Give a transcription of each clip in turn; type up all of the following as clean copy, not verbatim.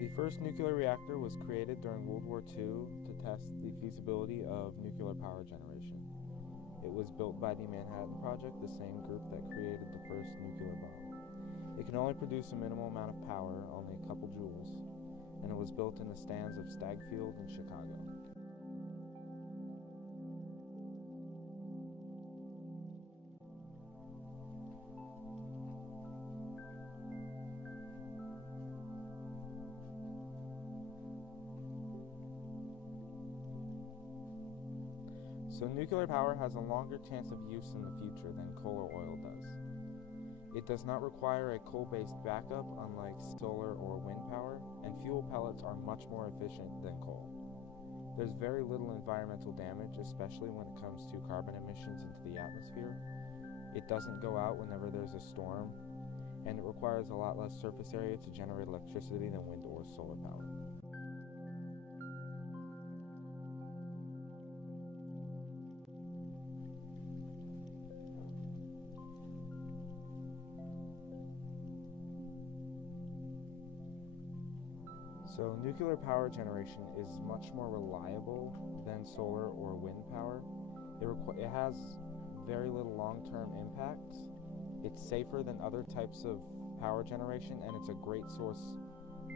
The first nuclear reactor was created during World War II to test the feasibility of nuclear power generation. It was built by the Manhattan Project, the same group that created the first nuclear bomb. It can only produce a minimal amount of power, only a couple joules, and it was built in the stands of Stagg Field in Chicago. So nuclear power has a longer chance of use in the future than coal or oil does. It does not require a coal-based backup unlike solar or wind power, and fuel pellets are much more efficient than coal. There's very little environmental damage, especially when it comes to carbon emissions into the atmosphere. It doesn't go out whenever there's a storm, and it requires a lot less surface area to generate electricity than wind or solar power. So nuclear power generation is much more reliable than solar or wind power. It has very little long-term impacts. It's safer than other types of power generation, and it's a great source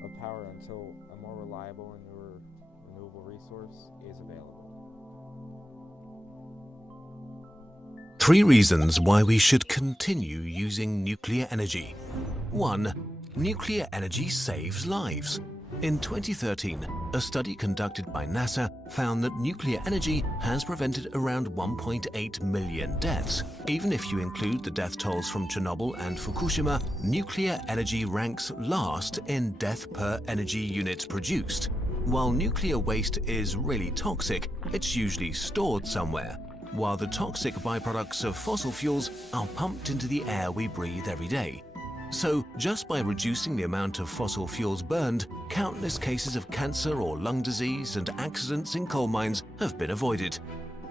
of power until a more reliable and newer renewable resource is available. 3 reasons why we should continue using nuclear energy. 1. Nuclear energy saves lives. In 2013, a study conducted by NASA found that nuclear energy has prevented around 1.8 million deaths. Even if you include the death tolls from Chernobyl and Fukushima, nuclear energy ranks last in death per energy unit produced. While nuclear waste is really toxic, it's usually stored somewhere, while the toxic byproducts of fossil fuels are pumped into the air we breathe every day. So, just by reducing the amount of fossil fuels burned, countless cases of cancer or lung disease and accidents in coal mines have been avoided.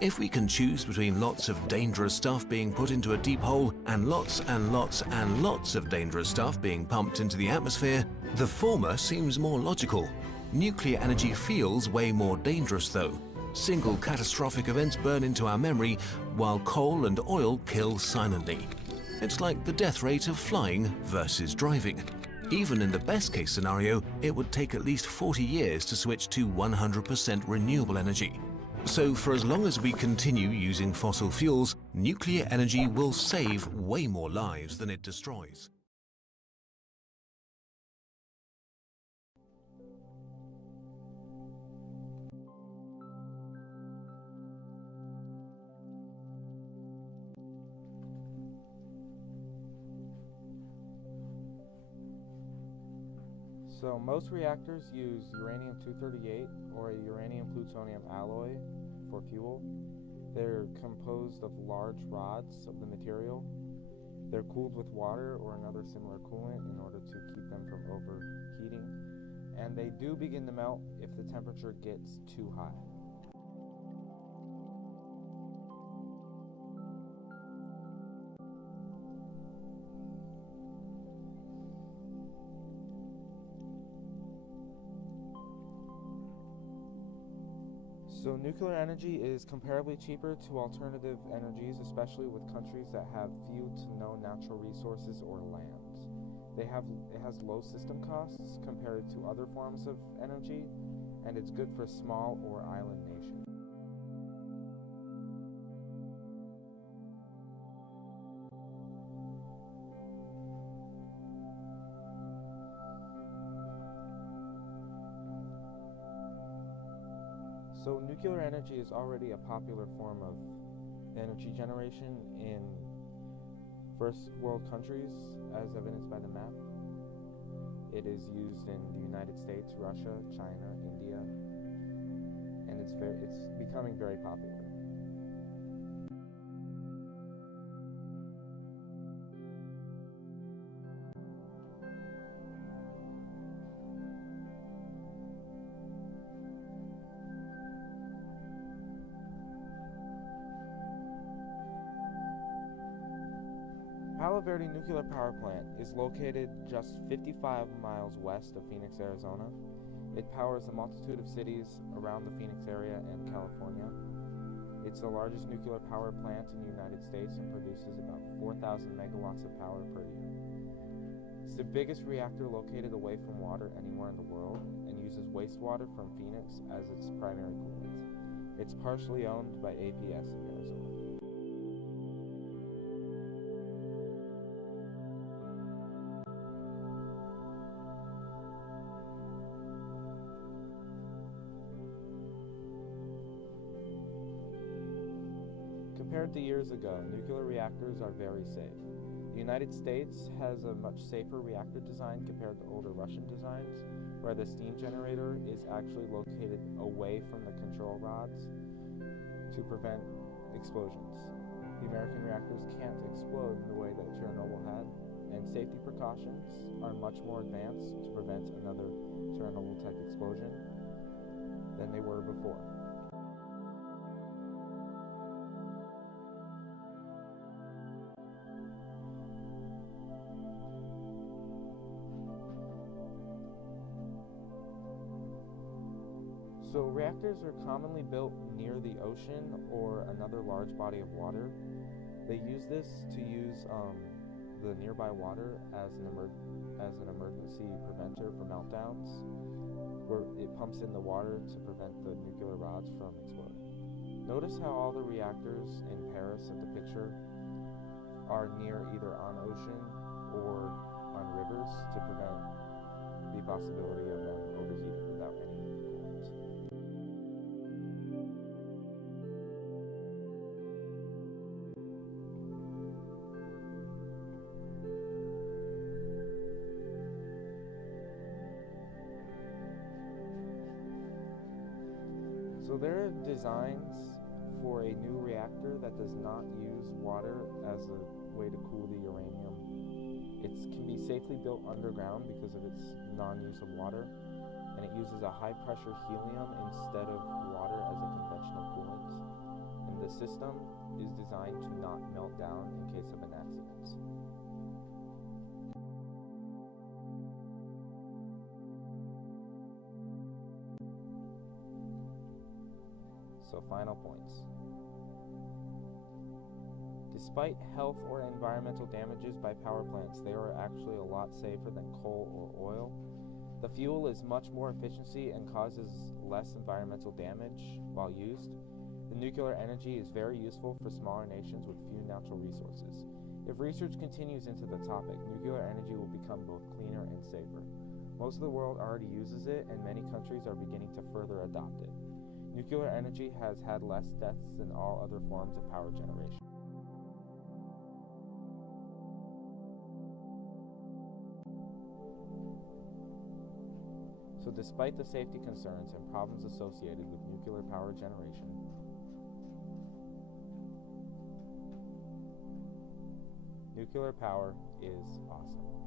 If we can choose between lots of dangerous stuff being put into a deep hole and lots and lots and lots of dangerous stuff being pumped into the atmosphere, the former seems more logical. Nuclear energy feels way more dangerous though. Single catastrophic events burn into our memory, while coal and oil kill silently. It's like the death rate of flying versus driving. Even in the best case scenario, it would take at least 40 years to switch to 100% renewable energy. So for as long as we continue using fossil fuels, nuclear energy will save way more lives than it destroys. So most reactors use uranium-238 or a uranium-plutonium alloy for fuel. They're composed of large rods of the material. They're cooled with water or another similar coolant in order to keep them from overheating. And they do begin to melt if the temperature gets too high. So nuclear energy is comparably cheaper to alternative energies, especially with countries that have few to no natural resources or land. It has low system costs compared to other forms of energy, and it's good for small or island nations. So nuclear energy is already a popular form of energy generation in first world countries, as evidenced by the map. It is used in the United States, Russia, China, India, and it's becoming very popular. Palo Verde Nuclear Power Plant is located just 55 miles west of Phoenix, Arizona. It powers a multitude of cities around the Phoenix area and California. It's the largest nuclear power plant in the United States and produces about 4,000 megawatts of power per year. It's the biggest reactor located away from water anywhere in the world and uses wastewater from Phoenix as its primary coolant. It's partially owned by APS in Arizona. Compared to years ago, nuclear reactors are very safe. The United States has a much safer reactor design compared to older Russian designs, where the steam generator is actually located away from the control rods to prevent explosions. The American reactors can't explode in the way that Chernobyl had, and safety precautions are much more advanced to prevent another Chernobyl-type explosion than they were before. So reactors are commonly built near the ocean or another large body of water. They use this to use the nearby water as an emergency preventer for meltdowns, where it pumps in the water to prevent the nuclear rods from exploding. Notice how all the reactors in Paris of the picture are near either on ocean or on rivers to prevent the possibility of them overheating without any coolant. So there are designs for a new reactor that does not use water as a way to cool the uranium. It can be safely built underground because of its non-use of water, and it uses a high-pressure helium instead of water as a conventional coolant. And the system is designed to not melt down in case of an accident. So final points. Despite health or environmental damages by power plants, they are actually a lot safer than coal or oil. The fuel is much more efficiency and causes less environmental damage while used. The nuclear energy is very useful for smaller nations with few natural resources. If research continues into the topic, nuclear energy will become both cleaner and safer. Most of the world already uses it, and many countries are beginning to further adopt it. Nuclear energy has had less deaths than all other forms of power generation. So despite the safety concerns and problems associated with nuclear power generation, nuclear power is awesome.